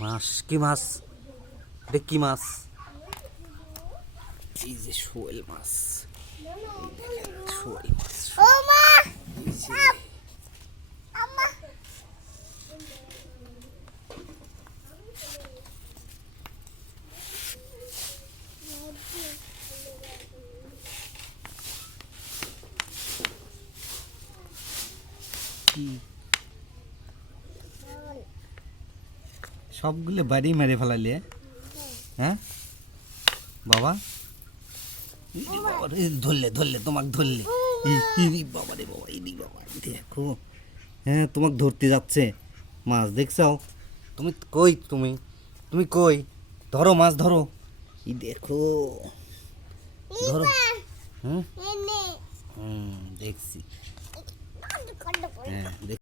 মাছ কি মাছ? এটা কি মাছ? এই যে শোল মাছ। এই দেখেন শোল মাছ। এই যে সবগুলো বাড়ি মেরে ফেলালে, হ্যাঁ বাবা? ধরলে ধরলে তোমাকে ধরলে, বাবা রে বাবা, এই বাবা দেখো, হ্যাঁ তোমাকে ধরতে যাচ্ছে মাছ, দেখছাও? তুমি কই, তুমি তুমি কই? ধরো মাছ ধরো, এই দেখো, ধরো। হুম হুম, দেখছি। হ্যাঁ